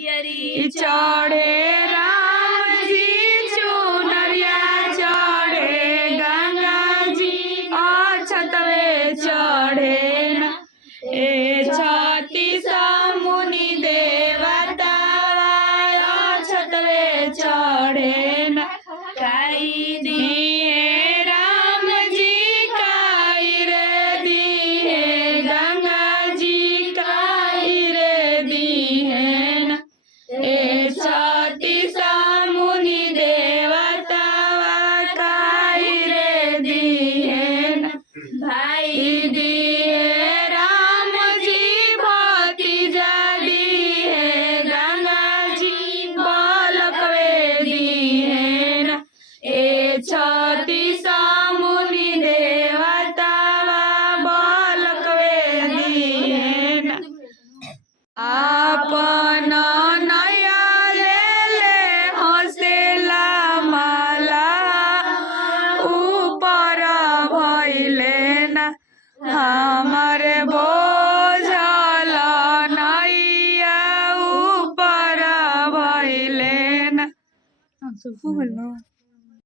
चढ़े राम जी चुनरिया चढ़े गंगा जी अछतवे चढ़े न ए छत्तीस मुनि देवता अछतवे चढ़े न काई दिए राम जी काई रे दिए गंगा जी काई रे दिए न ए छत्तीस मुनि देवता काई रे दिए न भाई दिए राम जी भतीजा दिए गंगा जी बालकवे दिए न ए छत्तीस मुनि देवता बालकवे दिए न आपन नया ले हंसेला माला ऊपर भइले न हमारे बोझल नैया ऊपर भइले न।